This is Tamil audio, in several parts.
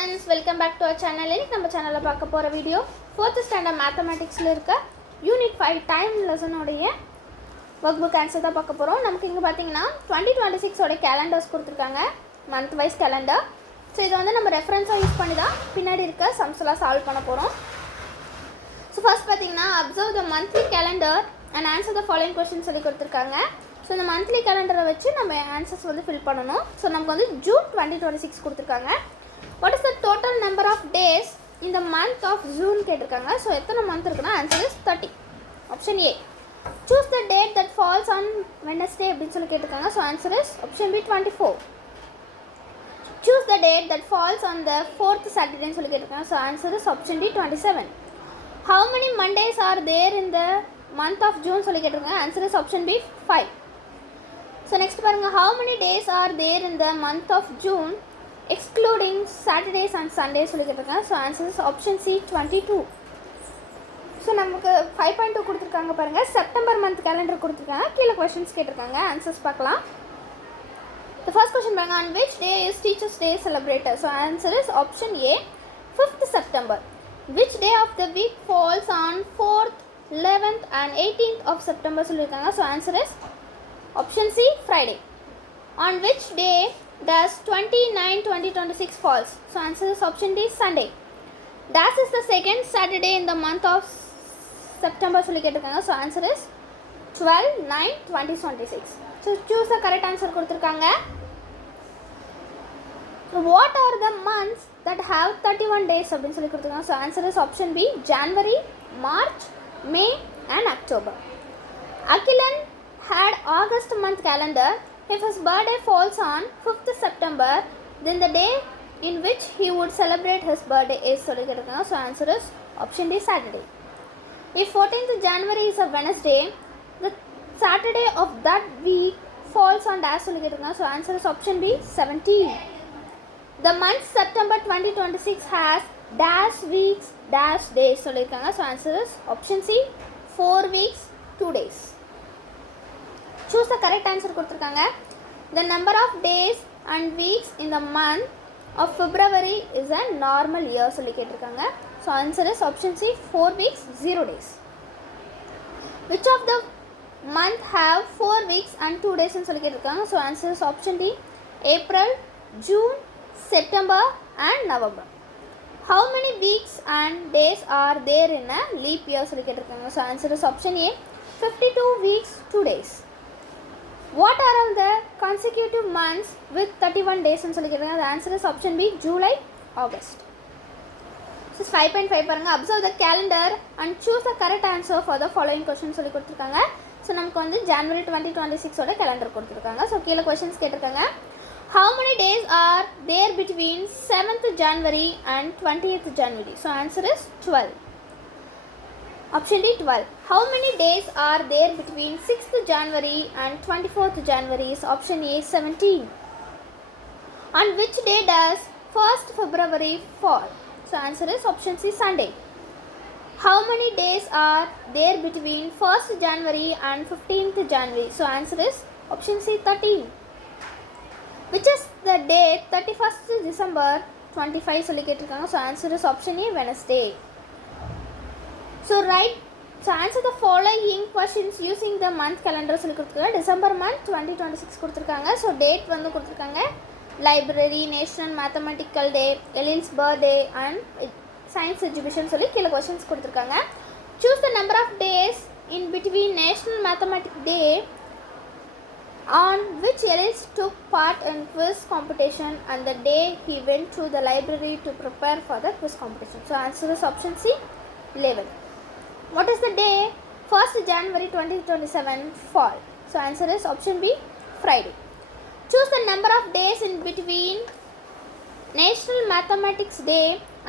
friends, welcome back to our channel. இன்னைக்கு நம்ம சேனல்ல பார்க்க போற வீடியோ 4th ஸ்டாண்டர்ட் மேத்தமேட்டிக்ஸ்ல இருக்க யூனிட் 5 டைம் லெசன் உடைய வொர்க் புக் ஆன்சர் தான் பார்க்க போறோம். நமக்கு இங்க பாத்தீங்கன்னா 2026 ஓட கேலண்டர்ஸ் கொடுத்திருக்காங்க, மந்த் வைஸ் கேலண்டர். சோ இத வந்து நம்ம ரெஃபரன்ஸா யூஸ் பண்ணி தான் பின்னாடி இருக்க சம்ஸ் எல்லாம் சால்வ் பண்ண போறோம். சோ ஃபர்ஸ்ட் பாத்தீங்கன்னா observe the monthly calendar and answer the following questions சொல்லி கொடுத்திருக்காங்க. ஸோ இந்த மந்த்லி கேலண்டரை வச்சு நம்ம ஆன்சர்ஸ் வந்து ஃபில் பண்ணணும். ஸோ நமக்கு வந்து ஜூன் 2026 கொடுத்துருக்காங்க. What is the total number of days இந்த மந்த் ஆஃப் ஜூன் கேட்டிருக்காங்க. ஸோ எத்தனை மந்த் இருக்குன்னா answer is 30. Option A. Choose the date that falls on Wednesday அப்படின்னு சொல்லி கேட்டிருக்காங்க. So answer is option B 24. Choose the date that falls on the 4th சாட்டர்டேன்னு சொல்லி கேட்டிருக்காங்க. So answer is option D 27. How many Mondays are there in the month of June சொல்லி கேட்டிருக்காங்க. Answer is option B 5. So next பாருங்க, how many days are there in the month of June excluding Saturdays and Sundays சொல்லி கேட்டிருக்காங்க. So answer is option C 22. So நமக்கு 5.2 கொடுத்துருக்காங்க பாருங்கள். செப்டம்பர் மந்த் கேலண்டர் கொடுத்துருக்காங்க. கீழே கொஷின்ஸ் கேட்டிருக்காங்க, ஆன்சர்ஸ் பார்க்கலாம். The first question பாருங்க, on which day is Teachers Day celebrated? So answer is option A 5th September. Which day of the week falls on 4th, 11th and 18th of September சொல்லியிருக்காங்க. So answer is option C Friday. On which day does 29/2026 falls? So answer is option D Sunday. That is the second Saturday in the month of September சொல்லி கேட்டிருக்காங்க. So answer is 12/9/2026. So choose the correct answer கொடுத்திருக்காங்க. So what are the months that have 31 days அப்படின்னு சொல்லி கொடுத்திருக்காங்க. So answer is option B January, March, May and October. Akilan had August month calendar. If his birthday falls on 5th September, then the day in which he would celebrate his birthday is சொல்லி கேட்டிருக்காங்க. So answer is option D Saturday. If 14th January is a Wednesday, the Saturday of that week falls on dash சொல்லி கேட்டிருக்காங்க. So answer is option B 17. The month September 2026 has dash weeks dash days சொல்லியிருக்காங்க. So answer is option C 4 weeks 2 days. Choose the correct answer கொடுத்திருக்காங்க. The number of days and weeks in the month of February is a normal year சொல்லி கேட்டிருக்காங்க. So answer is option C 4 weeks 0 days. Which of the month have 4 weeks and 2 days சொல்லி கேட்டிருக்காங்க. So answer is option D April, June, September and November. How many weeks and days are there in a leap year சொல்லி கேட்டிருக்காங்க. So answer is option A 52 weeks 2 days. What are all the consecutive months with 31 days ன்னு சொல்லி கேட்டிருக்காங்க. The answer is option B July, August. So 5.5 பாருங்க, observe the calendar and choose the correct answer for the following questions சொல்லி கொடுத்துருக்காங்க. ஸோ நமக்கு வந்து January 2026 ஓட கேலண்டர் கொடுத்துருக்காங்க. ஸோ கீழே கொஷின்ஸ் கேட்டிருக்காங்க. How many days are there between 7th January and 20th January? So answer is 12. Option D 12. How many days are there between 6th January and 24th January? Is option A 17. On which day does 1st February fall? So answer is option C Sunday. How many days are there between 1st January and 15th January? So answer is option C 13. Which is the date 31st December 25 சொல்லி கேட்டிருக்காங்க. So answer is option A Wednesday. So answer the following questions using the month calendar சொல்லி கொடுத்துருக்காங்க. டிசம்பர் மந்த் 2026 கொடுத்துருக்காங்க. ஸோ டேட் வந்து கொடுத்துருக்காங்க. Library, national mathematical day, Ellis's birthday and science exhibition சொல்லி கீழே கொஷின்ஸ் கொடுத்துருக்காங்க. Choose the number of days in between national mathematic day on which Ellis took part in quiz competition and the day he went to the library to prepare for the quiz competition. So answer is option C 11. What is the day 1st January 2027 fall? So answer is option B Friday. Choose the number of days in between National Mathematics Day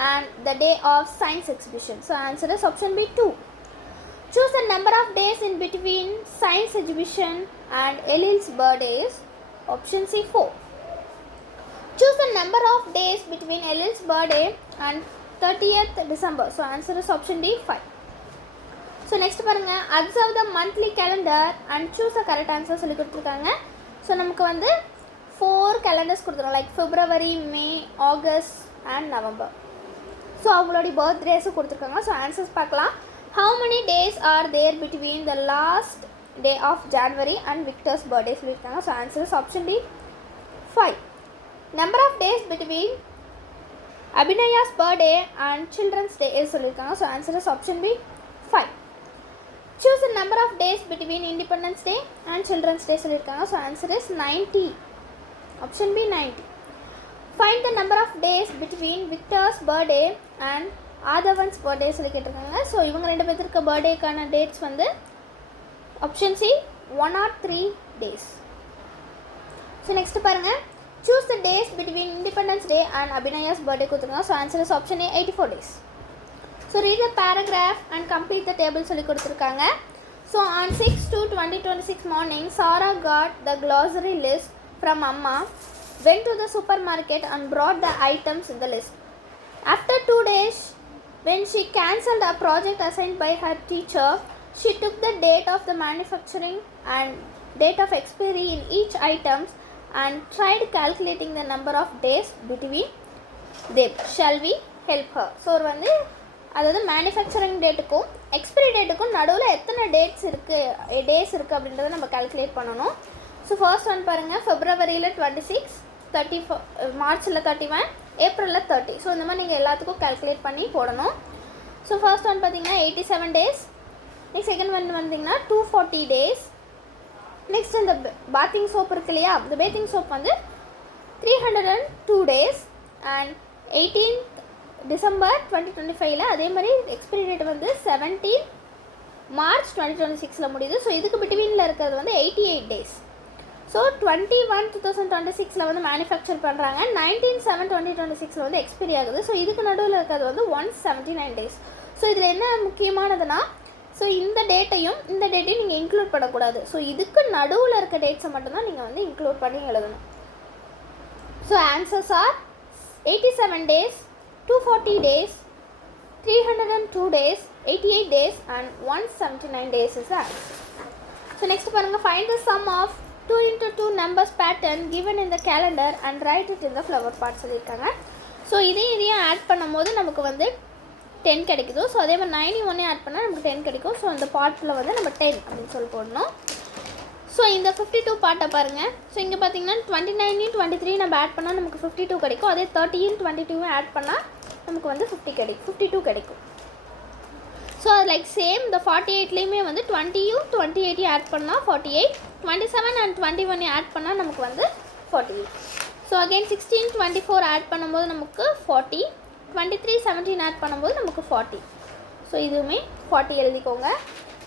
and the day of Science Exhibition. So answer is option B 2. Choose the number of days in between Science Exhibition and Elil's birthdays. Option C 4. Choose the number of days between Elil's birthday and 30th December. So answer is option D 5. So next பாருங்க, observe the monthly calendar and choose the correct answer சொல்லி கொடுத்துருக்காங்க. ஸோ நமக்கு வந்து 4 calendars கொடுத்துருக்கோம். Like February, May, August, and November. So அவங்களுடைய பர்த்டேஸும் கொடுத்துருக்காங்க. ஸோ ஆன்சர்ஸ் பார்க்கலாம். How many days are there between the last day of January and Victor's birthday சொல்லியிருக்காங்க. So answers option D 5. Number of days between Abhinaya's birthday and children's day சொல்லியிருக்காங்க. So answers option B 5. Choose the number of days between Independence Day and Children's Day சொல்லியிருக்காங்க. So answer is 90. Option B 90. Find the number of days between Victor's birthday and Adhavan's birthday சொல்லி கேட்டிருக்காங்க. ஸோ இவங்க ரெண்டு பேர்த்துக்கு பர்த்டேக்கான டேட்ஸ் வந்து option C 103 days. So next பாருங்கள். Choose the days between Independence Day and Abhinaya's birthday கொடுத்துருக்காங்க. So answer is option A 84 days. So read the paragraph and complete the table சொல்லி கொடுத்துருக்காங்க. So on 6/2/2026 morning, Sarah got the glossary list from Amma, went to the supermarket and brought the items in the list. After 2 days, when she cancelled a project assigned by her teacher, she took the date of the manufacturing and date of expiry in each item and tried calculating the number of days between them. Shall we help her? So வந்து அதாவது மேனுஃபேக்சரிங் டேட்டுக்கும் எக்ஸ்பிரி டேட்டுக்கும் நடுவில் எத்தனை டேஸ் இருக்குது அப்படின்றத நம்ம கால்குலேட் பண்ணணும். ஸோ ஃபர்ஸ்ட் ஒன் பாருங்கள். ஃபெப்ரவரியில் 26, 34, மார்ச்சில் 31, ஏப்ரலில் 30. ஸோ இந்த மாதிரி நீங்கள் எல்லாத்துக்கும் கால்குலேட் பண்ணி போடணும். ஸோ ஃபர்ஸ்ட் ஒன் பார்த்தீங்கன்னா 87 days. நெக்ஸ்ட் செகண்ட் ஒன் வந்தீங்கன்னா 240 days. நெக்ஸ்ட் இந்த பாத்திங் சோப் இருக்கு இல்லையா, இந்த பேத்திங் சோப் வந்து 302 days. அண்ட் 18th December 2025 அதே மாதிரி எக்ஸ்பிரி டேட் வந்து 17 March 2026 முடியுது. ஸோ இதுக்கு பிட்வீனில் இருக்கிறது வந்து 88 days. ஸோ 21/2026 வந்து மேனுஃபேக்சர் பண்ணுறாங்க. 19/7/2026 வந்து எக்ஸ்பிரி ஆகுது. ஸோ இதுக்கு நடுவில் இருக்கிறது வந்து 179 days. ஸோ இதில் என்ன முக்கியமானதுன்னா, ஸோ இந்த டேட்டையும் இந்த டேட்டையும் நீங்கள் இன்க்ளூட் பண்ணக்கூடாது. ஸோ இதுக்கு நடுவில் இருக்க டேட்ஸை மட்டும்தான் நீங்கள் வந்து இன்க்ளூட் பண்ணி எழுதணும். So answers are 87 days, 240 days, 302 days, 88 days and 179 days is the answer. So next பாருங்க, find the sum of 2 into 2 numbers pattern given in the calendar and write it in the flower part சொல்லியிருக்காங்க. ஸோ இதையும் ஆட் பண்ணும்போது நமக்கு வந்து 10 கிடைக்குது. ஸோ அதே மாதிரி 91 ஆட் பண்ணால் நமக்கு 10 கிடைக்கும். ஸோ அந்த பார்ட்டில் வந்து நம்ம 10 அப்படின்னு சொல்லி போடணும். ஸோ இந்த 52 பார்ட்டை பாருங்கள். ஸோ இங்கே பார்த்தீங்கன்னா 29 23 நம்ம ஆட் பண்ணால் நமக்கு 52 கிடைக்கும். அதே 30 22 ஆட் பண்ணால் நமக்கு வந்து 52 கிடைக்கும். ஸோ அது லைக் சேம் இந்த 48லேயுமே வந்து 20 28 ஆட் பண்ணால் 48, 27 and 21 ஆட் பண்ணால் நமக்கு வந்து 48. ஸோ அகெயின் 16 24 ஆட் பண்ணும்போது நமக்கு 40, 23 17 ஆட் பண்ணும்போது நமக்கு 40. ஸோ இதுவுமே 40 எழுதிக்கோங்க.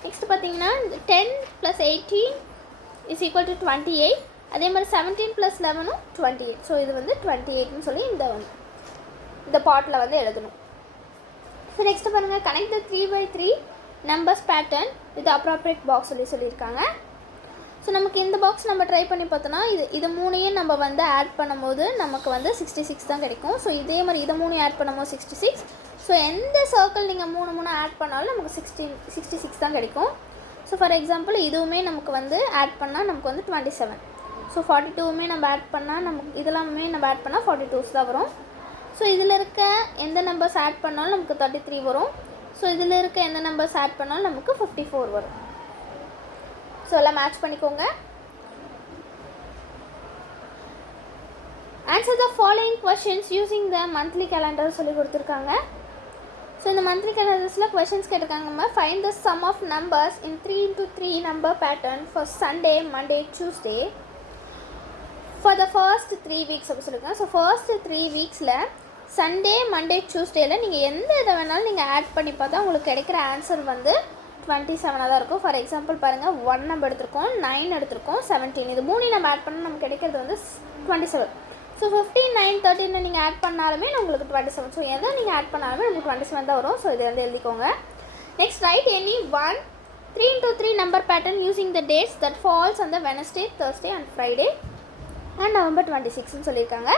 நெக்ஸ்ட் பார்த்தீங்கன்னா 10 + 18 is equal to 28. அதே மாதிரி 17 + 11 28. ஸோ இது வந்து 28ன்னு சொல்லி இந்த பார்ட்டில் வந்து எழுதணும். ஸோ நெக்ஸ்ட் பாருங்கள், connect the 3/3 numbers pattern with appropriate box சொல்லியிருக்காங்க. ஸோ நமக்கு இந்த பாக்ஸ் நம்ம ட்ரை பண்ணி பார்த்தோன்னா இது மூணையும் நம்ம வந்து ஆட் பண்ணும்போது நமக்கு வந்து 66 தான் கிடைக்கும். ஸோ இதே மாதிரி இதை 3 ஆட் பண்ணும்போது 66. ஸோ எந்த சர்க்கிள் நீங்கள் 3 ஆட் பண்ணாலும் நமக்கு 66 தான் கிடைக்கும். ஸோ ஃபார் எக்ஸாம்பிள் இதுவுமே நமக்கு வந்து ஆட் பண்ணால் நமக்கு வந்து 27. ஸோ 42மே நம்ம ஆட் பண்ணால் நமக்கு இதெல்லாமே நம்ம ஆட் பண்ணால் 42s தான் வரும். ஸோ இதில் இருக்க எந்த நம்பர்ஸ் ஆட் பண்ணாலும் நமக்கு 33 வரும். ஸோ இதில் இருக்க எந்த நம்பர்ஸ் ஆட் பண்ணாலும் நமக்கு 54 வரும். ஸோ எல்லாம் மேட்ச் பண்ணிக்கோங்க. Answer the following questions using the monthly calendar சொல்லி கொடுத்துருக்காங்க. ஸோ இந்த மந்த்லி கேலண்டர்ஸில் கொஷின்ஸ் கேட்டிருக்காங்க. Find the sum of numbers in 3 into 3 number pattern for Sunday, Monday, Tuesday for the first 3 weeks அப்படி சொல்லியிருக்காங்க. ஸோ ஃபர்ஸ்ட் 3 weeksல சண்டே, மண்டே, டியூஸ்டேயில் நீங்கள் எந்த இதை வேணாலும் நீங்கள் ஆட் பண்ணி பார்த்தா உங்களுக்கு கிடைக்கிற ஆன்சர் வந்து 27 தான் இருக்கும். ஃபார் எக்ஸாம்பிள் பாருங்கள், 1 நம்ம எடுத்திருக்கோம், 9 எடுத்திருக்கோம், 17. இது 3 நம்ம ஆட் பண்ணால் நமக்கு கிடைக்கிறது வந்து 27. ஸோ 15, 9, 13 நீங்கள் ஆட் பண்ணாலுமே உங்களுக்கு 27. ஸோ எதை நீங்கள் ஆட் பண்ணாலுமே உங்களுக்கு 27 தான் வரும். ஸோ இதை வந்து எழுதிக்கோங்க. Next write any 1 3 into 3 number pattern using the dates that falls on the Wednesday, Thursday and Friday and November 26ன்னு சொல்லியிருக்காங்க.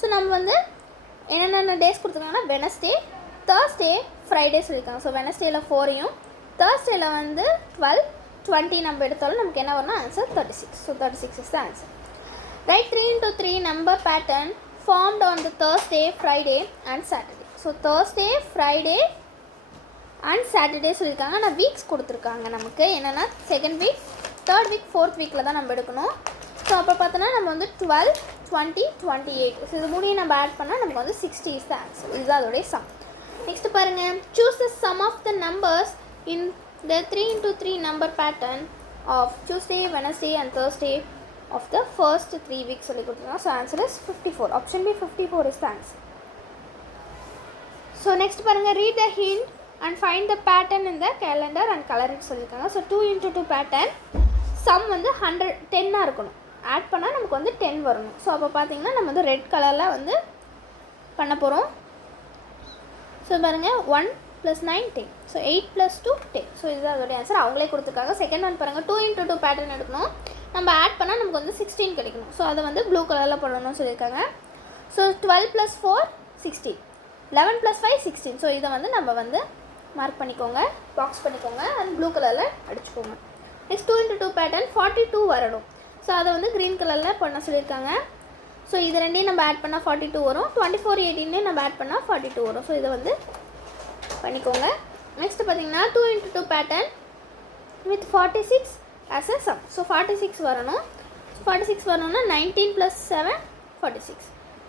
ஸோ நம்ம வந்து என்னென்ன டேஸ் கொடுத்துருக்காங்கன்னா வெனஸ்டே, தேர்ஸ்டே, ஃப்ரைடே சொல்லியிருக்காங்க. ஸோ வெனஸ்டேயில் 4ஐயும் தேர்ஸ்டேயில் வந்து 12, 20 நம்ம எடுத்தாலும் நமக்கு என்ன வரும்னா answer 36. So 36 is the answer. Write 3 into 3 number pattern formed on the Thursday, Friday and Saturday. So Thursday, Friday and Saturday சொல்லியிருக்காங்க. ஆனால் வீக்ஸ் கொடுத்துருக்காங்க நமக்கு என்னென்னா second week, third week, fourth வீக்கில் தான் நம்ம எடுக்கணும். ஸோ அப்போ பார்த்தோன்னா நம்ம வந்து 12, 20, 28. ஸோ இது முடியும் நம்ம ஆட் பண்ணால் நமக்கு வந்து 60 இஸ் த ஆன்சர். இதுதான் அதோடைய சம். நெக்ஸ்ட் பாருங்கள், choose the sum of the numbers in the 3x3 number pattern of Tuesday, Wednesday and Thursday of the first 3 weeks சொல்லி கொடுத்துருக்காங்க. So answer is 54. Option B 54 is the answer. So next பாருங்கள், read the hint and find the pattern in the calendar and color it சொல்லியிருக்காங்க. ஸோ 2x2 பேட்டர்ன் சம் வந்து 10 இருக்கணும். ஆட் பண்ணால் நமக்கு வந்து 10 வரணும். ஸோ அப்போ பார்த்தீங்கன்னா நம்ம வந்து ரெட் கலரில் வந்து பண்ண போகிறோம். ஸோ பாருங்கள் 1 + 9 10. ஸோ 8 + 2 10. ஸோ இதுதான் அதோடைய ஆன்சர். அவங்களே கொடுத்துருக்காங்க. செகண்ட் ஒன் பாருங்கள், 2x2 பேட்டர்ன் எடுக்கணும். நம்ம ஆட் பண்ணால் நமக்கு வந்து 16 கிடைக்கணும். ஸோ அதை வந்து ப்ளூ கலரில் பண்ணணும்னு சொல்லியிருக்காங்க. ஸோ 12 + 4 16, 11 + 5 16. ஸோ இதை வந்து நம்ம வந்து மார்க் பண்ணிக்கோங்க, பாக்ஸ் பண்ணிக்கோங்க அண்ட் ப்ளூ கலரில் அடிச்சுக்கோங்க. நெக்ஸ்ட் 2x2 பேட்டர்ன் 42 வரணும். ஸோ அதை வந்து க்ரீன் கலரில் பண்ண சொல்லியிருக்காங்க. ஸோ இது ரெண்டையும் நம்ம ஆட் பண்ணால் 42 வரும். 24, 18 நம்ம ஆட் பண்ணால் 42 வரும். ஸோ இதை வந்து பண்ணிக்கோங்க. நெக்ஸ்ட்டு பார்த்தீங்கன்னா 2x2 pattern with 46 as a sum. So 46 வரணும். 46 வரணும்னா 19 + 7 46,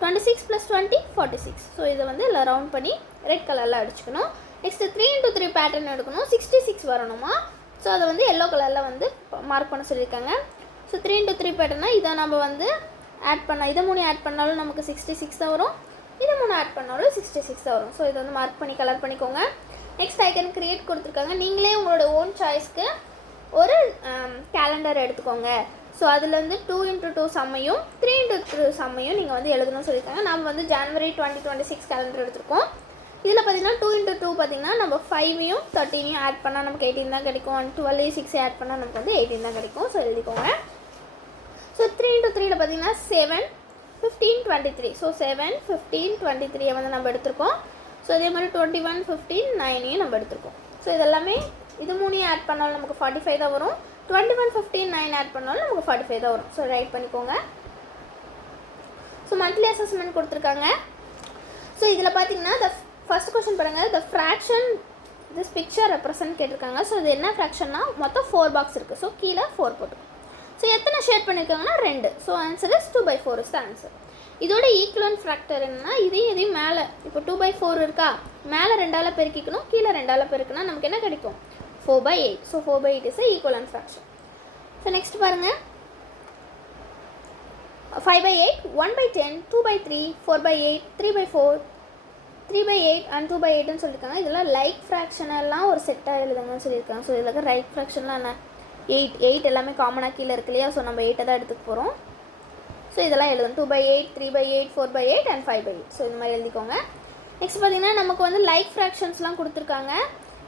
26 + 20 46. ஸோ இதை வந்து இல்லை ரவுண்ட் பண்ணி ரெட் கலரில் அடிச்சுக்கணும். நெக்ஸ்ட்டு 3x3 பேட்டர்ன் எடுக்கணும். 66 வரணுமா. ஸோ அதை வந்து எல்லோ கலரில் வந்து மார்க் பண்ண சொல்லியிருக்காங்க. ஸோ 3x3 பேட்டர்னா இதை நம்ம வந்து ஆட் பண்ணால், இதை 3 ஆட் பண்ணாலும் நமக்கு 66 தான் வரும். இதை 3 ஆட் பண்ணாலும் 66 தான் வரும். ஸோ இதை வந்து மார்க் பண்ணி கலர் பண்ணிக்கோங்க. நெக்ஸ்ட் ஐக்கன் கிரியேட் கொடுத்துருக்காங்க. நீங்களே உங்களோட ஓன் சாய்ஸ்க்கு ஒரு கேலண்டர் எடுத்துக்கோங்க. ஸோ அதில் வந்து 2x2 சம்மையும் 3x2 சம்மையும் நீங்கள் வந்து எழுதணும்னு சொல்லியிருக்காங்க. நம்ம வந்து January 2026 கேலண்டர் எடுத்துருக்கோம். இதில் பார்த்தீங்கன்னா 2x2 பார்த்தீங்கன்னா நம்ம 5ஐயும் 13ஐயும் ஆட் பண்ணால் நமக்கு 18 தான் கிடைக்கும். அண்ட் 12, 6 ஆட் பண்ணால் நமக்கு வந்து 18 தான் கிடைக்கும். ஸோ எழுதிக்கோங்க. ஸோ 3x3ல் பார்த்தீங்கன்னா 7, 15, 23. ஸோ 7, 15, 23 வந்து நம்ம எடுத்திருக்கோம். ஸோ அதே மாதிரி 21, 15, 9ஐயும் நம்ம எடுத்திருக்கோம். ஸோ இதெல்லாமே இது 3ஐயும் ஆட் பண்ணாலும் நமக்கு 45 தான் வரும். 21, 15, 9 ஆட் பண்ணாலும் நமக்கு 45 தான் வரும். ஸோ ரைட் பண்ணிக்கோங்க. ஸோ மந்த்லி அசஸ்மெண்ட் கொடுத்துருக்காங்க. ஸோ இதில் பார்த்தீங்கன்னா ஃபர்ஸ்ட் கொஸ்டின் பாருங்கள், த ஃப்ராக்ஷன் திஸ் பிக்சர் ரெப்ரசன்ட் கேட்டிருக்காங்க. ஸோ இது என்ன ஃப்ராக்ஷன்னா மொத்தம் 4 பாக்ஸ் இருக்குது. ஸோ கீழே 4 போட்டுருக்கோம். ஸோ எத்தனை ஷேர் பண்ணியிருக்காங்கன்னா 2. So answer is 2/4 is the answer. இதோட ஈக்குவலன்ட் ஃபேக்டர் என்னன்னா இதையும் மேலே இப்போ 2/4 இருக்கா, மேலே 2ஆல் பெருக்கிக்கணும், கீழே 2ஆல் பெருக்கினா நமக்கு என்ன கிடைக்கும் 4/8. So 4/8 is equivalent fraction. So next பாருங்கள் 5/8, 1/10, 2/3, 4/8, 3/4, 3/8 and 2/8ன்னு சொல்லியிருக்காங்க. இதெல்லாம் லைக் ஃப்ராக்ஷன் எல்லாம் ஒரு செட்டாக எழுதுங்கன்னு சொல்லியிருக்காங்க. ஸோ இதில் ரைட் ஃப்ராக்ஷன்லாம் என்ன 8 எல்லாமே காமனாக கீழே இருக்கு இல்லையா. ஸோ நம்ம 8 தான் எடுத்துக்க போகிறோம். ஸோ இதெல்லாம் எழுதணும் 2/8, 3/8, 4/8 and 5/8. ஸோ இந்த மாதிரி எழுதிக்கோங்க. நெக்ஸ்ட் பார்த்தீங்கன்னா நமக்கு வந்து லைக் ஃப்ராக்ஷன்ஸ்லாம் கொடுத்துருக்காங்க.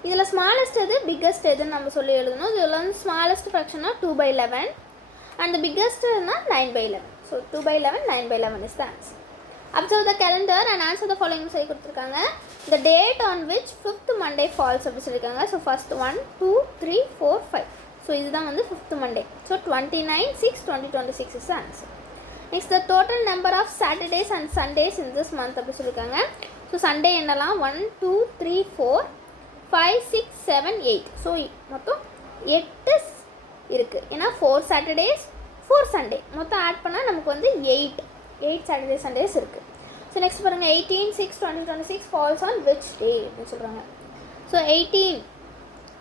இதில் ஸ்மாலஸ்ட் எது பிக்கஸ்ட் எதுன்னு நம்ம சொல்லி எழுதணும். இதில் வந்து ஸ்மாலஸ்ட் ஃப்ராக்ஷன்னா 2/11 அண்ட் பிக்கஸ்ட்னா 9/11. So 2/11, 9/11 is the answer. Observe the calendar and answer the following சொல்லி கொடுத்துருக்காங்க. The date on which 5th Monday falls அப்படி சொல்லியிருக்காங்க. So first 1, 2, 3, 4, 5. ஸோ இதுதான் வந்து 5th Monday. So 29/6/2026 is the answer. Next, the total number of Saturdays and Sundays in this month அப்படி சொல்லியிருக்காங்க. ஸோ சண்டே என்னலாம் 1, 2, 3, 4, 5, 6, 7, 8. ஸோ மொத்தம் 8 இருக்குது. ஏன்னா 4 Saturdays, 4 Sunday மொத்தம் ஆட் பண்ணால் நமக்கு வந்து 8 Saturday Sundays இருக்குது. ஸோ நெக்ஸ்ட் பாருங்கள் 18/6/2026 falls on which day அப்படின்னு சொல்கிறாங்க. ஸோ 18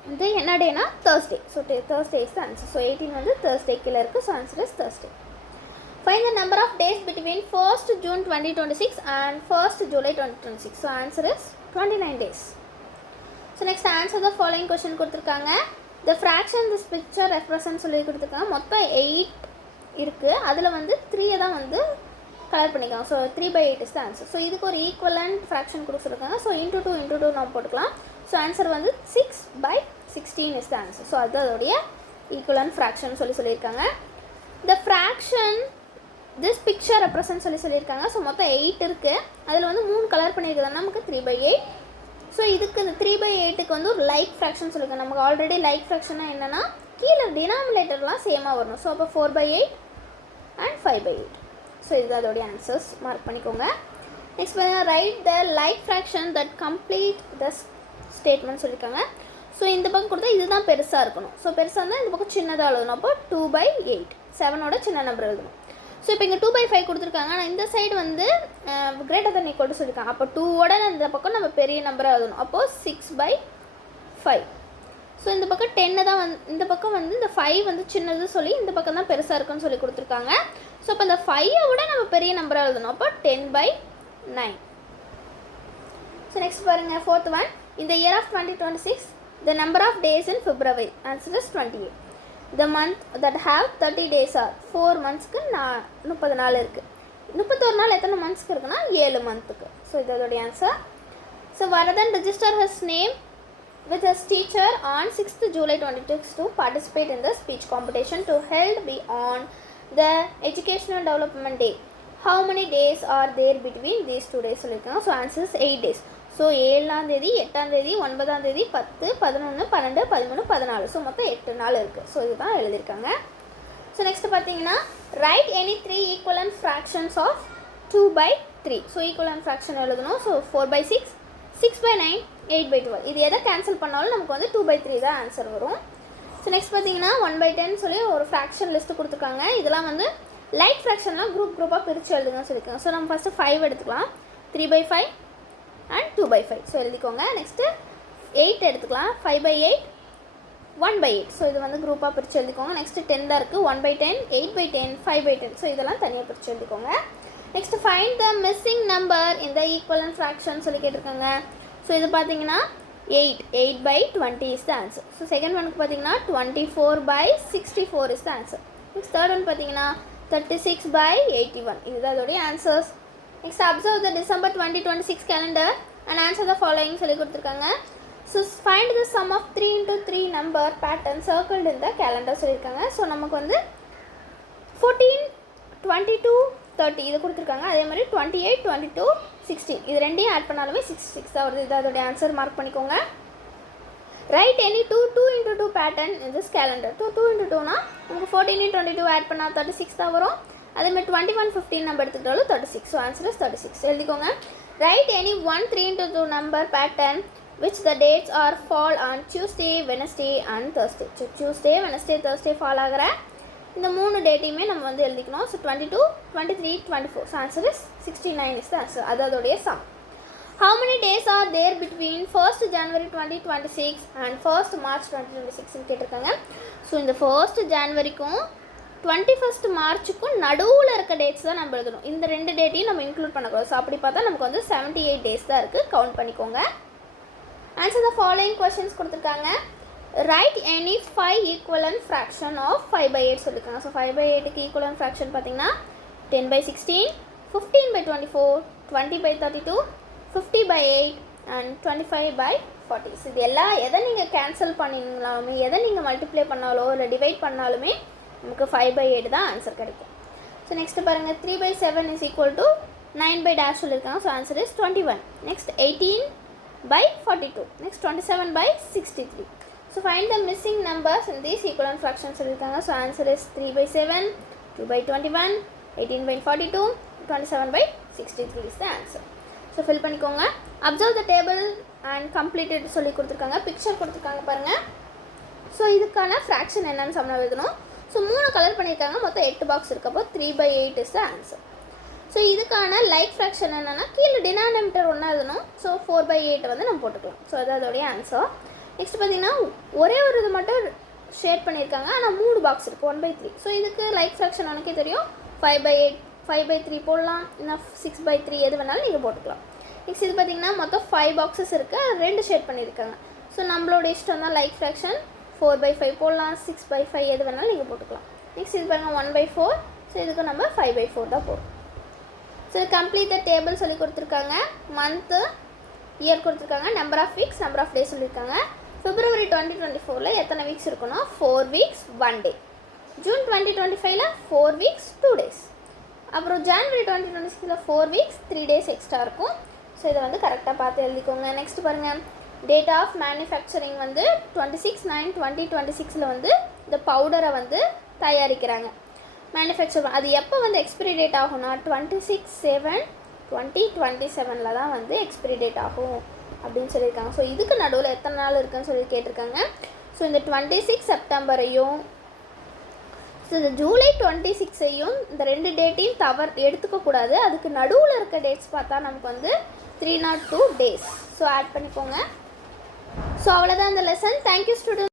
வந்து என்ன டேனா Thursday. So Thursday is the answer. So 18 வந்து Thursday கீழே இருக்குது. So answer is Thursday. Find the number of days between 1st June 2026 and 1st July 2026. So answer is 29 days. So next answer the following question கொடுத்துருக்காங்க. The fraction this picture represent சொல்லி கொடுத்துருக்காங்க. மொத்தம் 8 இருக்குது. அதில் வந்து 3 தான் வந்து கலர் பண்ணிக்கலாம். So 3/8 is the answer. So இதுக்கு ஒரு ஈக்குவலண்ட் ஃப்ராக்ஷன் கொடுத்துருக்காங்க. ஸோ இன்டூ 2 நம்ம போட்டுக்கலாம். ஸோ ஆன்சர் வந்து 6/16 இஸ் த ஆன்சர். ஸோ அது அதோடைய ஈக்குவலண்ட் ஃப்ராக்ஷன் சொல்லியிருக்காங்க. த ஃப்ராக்ஷன் திஸ் பிக்சர் ரெப்ரசன்ட் சொல்லியிருக்காங்க. ஸோ மொத்தம் 8 இருக்குது. அதில் வந்து 3 கலர் பண்ணியிருக்குதுன்னா நமக்கு 3/8. ஸோ இதுக்கு இந்த 3/8க்கு வந்து ஒரு லைக் ஃப்ராக்ஷன் சொல்லியிருக்காங்க. நமக்கு ஆல்ரெடி லைக் ஃப்ராக்ஷன்னா என்னென்னா கீழே டினாமினேட்டர்லாம் சேமாக வரணும். ஸோ அப்போ 4/8 and 5/8. ஸோ இது அதோடைய ஆன்சர்ஸ் மார்க் பண்ணிக்கோங்க. நெக்ஸ்ட் பார்த்தீங்கன்னா right the like fraction that complete the statement சொல்லியிருக்காங்க. ஸோ இந்த பக்கம் கொடுத்தா இதுதான் பெருசாக இருக்கணும். ஸோ பெருசாக இருந்தால் இந்த பக்கம் சின்னதாக எழுதணும். அப்போ 2/8 7ஓட சின்ன நம்பர் எழுதணும். ஸோ இப்போ இங்கே 2/5 கொடுத்துருக்காங்க. ஆனால் இந்த சைடு வந்து கிரேட்டர் தென் ஈக்குவல் டு சொல்லியிருக்காங்க. அப்போ 2ஓட இந்த பக்கம் நம்ம பெரிய நம்பராக எழுதணும். அப்போது 6/5. ஸோ இந்த பக்கம் 10 தான் இந்த பக்கம் வந்து இந்த 5 வந்து சின்னது சொல்லி இந்த பக்கம் தான் பெருசாக இருக்குன்னு சொல்லி கொடுத்துருக்காங்க. ஸோ இப்போ இந்த 5ஐ விட நம்ம பெரிய நம்பராக எழுதணும். அப்போ 10/9. ஸோ நெக்ஸ்ட் பாருங்கள் 4th one. In the year of 2026, the number of days in February, answer is 28. The month that have 30 days are 4 monthsக்கு 30 நாள் இருக்குது. 31 நாள் எத்தனை மந்த்ஸ்க்கு இருக்குன்னா 7 மந்த்துக்கு. ஸோ இதோடைய answer. So Varadhan register his name with his teacher on 6th July 2026 to participate in the speech competition to held be on the Educational Development Day. How many days are there between these 2 days சொல்லியிருக்காங்க. So answer is 8 days. So 7ஆம் தேதி 8ஆம் தேதி 9ஆம் தேதி 10 11 12 13 14. ஸோ மொத்தம் 8 நாள் இருக்குது. ஸோ இதுதான் எழுதியிருக்காங்க. ஸோ நெக்ஸ்ட் பார்த்தீங்கன்னா write any 3 equivalent fractions of 2/3. So equivalent fraction எழுதணும். ஸோ 4/6 6/9 8/12. இது எதை கேன்சல் பண்ணாலும் நமக்கு வந்து 2/3 தான் ஆன்சர் வரும். ஸோ நெக்ஸ்ட் பார்த்தீங்கன்னா 1/10 சொல்லி ஒரு ஃப்ராக்ஷன் லிஸ்ட்டு கொடுத்துருக்காங்க. இதெல்லாம் வந்து லைக் ஃப்ராக்ஷன்லாம் குரூப்பாக பிரித்து எழுதுங்கன்னு சொல்லியிருக்காங்க. ஸோ நம்ம ஃபஸ்ட்டு 5 எடுத்துக்கலாம். 3/5 அண்ட் 2/5. ஸோ எழுதிக்கோங்க. நெக்ஸ்ட்டு 8 எடுத்துக்கலாம். 5/8 1/8. ஸோ இது வந்து குரூப்பாக பிரித்து எழுதிக்கோங்க. நெக்ஸ்ட்டு 10 தான் இருக்குது. 1/10 8/10 5/10. ஸோ இதெல்லாம் தனியாக பிரித்து எழுதிக்கோங்க. Next find the missing number இந்த ஈக்குவலன்ட் ஃப்ராக்ஷன் சொல்லி கேட்டிருக்காங்க. ஸோ இது பார்த்தீங்கன்னா 8/20 is the answer. So second ஒனுக்கு பார்த்தீங்கன்னா 24/64 is the answer. Next third one பார்த்தீங்கன்னா 36/81. இதுதான் அதோடைய answers. Next observe the December 2026 calendar and answer the following சொல்லி கொடுத்துருக்காங்க. So find the sum of 3 into 3 number pattern circled இந்த கேலண்டர் சொல்லியிருக்காங்க. ஸோ நமக்கு வந்து 14 22 30 இது கொடுத்துருக்காங்க. அதே மாதிரி 28 22 16 இது ரெண்டையும் ஆட் பண்ணாலுமே 66 தான் வருது. இது அதோடைய ஆன்சர் மார்க் பண்ணிக்கோங்க. Right any 2 into 2 pattern in this calendar. 2 into 2னா நமக்கு 14 22 ஆட் பண்ணால் 36 தான் வரும். அதேமாதிரி 21 15 நம்ம எடுத்துக்கிட்டாலும் 36. So answer is 36. எழுதிக்கோங்க. Right any 1 3 into 2 number pattern which the dates are fall on Tuesday, Wednesday and Thursday. So Tuesday, Wednesday, Thursday fall ஆகிற இந்த 3 டேட்டையுமே நம்ம வந்து எழுதிக்கணும். So 22 23 24. So answer is 69 is the answer. அதோடைய some. How many days are there between 1st January 2026 and 1st March 2026 கேட்டிருக்காங்க. ஸோ இந்த 1st ஜான்வரிக்கும் 21st மார்ச்சுக்கும் நடுவில் இருக்க டேட்ஸ் தான் நம்ம எழுதணும். இந்த 2 டேட்டையும் நம்ம இன்க்ளூட் பண்ணக்கூடாது. ஸோ அப்படி பார்த்தா நமக்கு வந்து 78 டேஸ் தான் இருக்குது. கவுண்ட் பண்ணிக்கோங்க. ஆன்சர் த ஃபாலோயிங் கொஸ்டின்ஸ் கொடுத்துருக்காங்க. Write any 5 equivalent fraction of 5/8 சொல்லியிருக்காங்க. ஸோ 5/8க்கு ஈக்குவலன்ட் ஃப்ராக்ஷன் பார்த்தீங்கன்னா 10/16 15/24 20/32 50/8 அண்ட் 25/40. ஸோ இது எல்லாம் எதை நீங்கள் கேன்சல் பண்ணிங்களாலுமே எதை நீங்கள் மல்டிப்ளை பண்ணாலோ இல்லை டிவைட் பண்ணாலுமே நமக்கு 5/8 தான் ஆன்சர் கிடைக்கும். ஸோ நெக்ஸ்ட்டு பாருங்கள் 3/7 இஸ் ஈக்குவல் டு 9/dash சொல்லியிருக்காங்க. So answer is 21. Next 18/42. Next 27/63. So find the missing numbers in these equivalent fraction சொல்லியிருக்காங்க. So answer is 3/7 2/21 18/42 27/63 is the answer. So fill பண்ணிக்கோங்க. Observe the table and completed சொல்லி கொடுத்துருக்காங்க. பிக்சர் கொடுத்துருக்காங்க பாருங்கள். ஸோ இதுக்கான ஃப்ராக்ஷன் என்னென்னு சம்னா எழுதணும். ஸோ 3 கலர் பண்ணியிருக்காங்க. மொத்தம் 8 பாக்ஸ் இருக்கப்போ 3/8 இஸ் த ஆன்சர். ஸோ இதுக்கான லைக் ஃப்ராக்ஷன் என்னென்னா கீழே டினாமினேட்டர் ஒன்றா எழுதணும். ஸோ 4/8 வந்து நம்ம போட்டுக்கலாம். ஸோ அது அதோடைய ஆன்சர். நெக்ஸ்ட் பார்த்தீங்கன்னா ஒரே ஒரு இது மட்டும் ஷேட் பண்ணியிருக்காங்க. ஆனால் 3 பாக்ஸ் இருக்குது 1/3. ஸோ இதுக்கு லைக் ஃப்ராக்ஷன் உனக்கே தெரியும். 5/8 5/3 போடலாம். இல்லை 6/3 எது வேணாலும் நீங்கள் போட்டுக்கலாம். நெக்ஸ்ட் இது பார்த்தீங்கன்னா மொத்தம் 5 பாக்ஸஸ் இருக்குது. 2 ஷேட் பண்ணியிருக்காங்க. ஸோ நம்மளோட இஷ்டம் தான். லைக் ஃப்ராக்ஷன் 4/5 போடலாம். 6/5 எது வேணாலும் நீங்கள் போட்டுக்கலாம். நெக்ஸ்ட் இது பாருங்கள் 1/4. ஸோ இதுக்கு நம்ம 5/4 தான் போடுறோம். ஸோ கம்ப்ளீட் த டேபிள் சொல்லி கொடுத்துருக்காங்க. மந்த்து இயர் கொடுத்துருக்காங்க. Number of weeks number of days சொல்லியிருக்காங்க. February 2024 எத்தனை வீக்ஸ் இருக்குன்னா 4 weeks 1 day. June 2025 4 weeks 2 days. அப்புறம் January 2026 4 வீக்ஸ் 3 டேஸ் எக்ஸ்ட்ரா இருக்கும். ஸோ இதை வந்து கரெக்டாக பார்த்து எழுதிக்கோங்க. நெக்ஸ்ட் பாருங்கள் டேட் ஆஃப் மேனுஃபேக்சரிங் வந்து 26/9/2026 வந்து இந்த பவுடரை வந்து தயாரிக்கிறாங்க. மேனுஃபேக்சர் அது எப்போ வந்து எக்ஸ்பிரி டேட் ஆகும்னா 26/7/2027 தான் வந்து எக்ஸ்பிரி டேட் ஆகும் அப்படின்னு சொல்லியிருக்காங்க. ஸோ இதுக்கு நடுவில் எத்தனை நாள் இருக்குன்னு சொல்லி கேட்டிருக்காங்க. ஸோ இந்த 26 செப்டம்பரையும் ஸோ இந்த ஜூலை 26ஐயும் இந்த 2 டேட்டையும் எடுத்துக்கக்கூடாது. அதுக்கு நடுவில் இருக்க டேட்ஸ் பார்த்தா நமக்கு வந்து 302 days. ஸோ ஆட் பண்ணிக்கோங்க. ஸோ அவ்வளோதான் இந்த லெசன். Thank you students.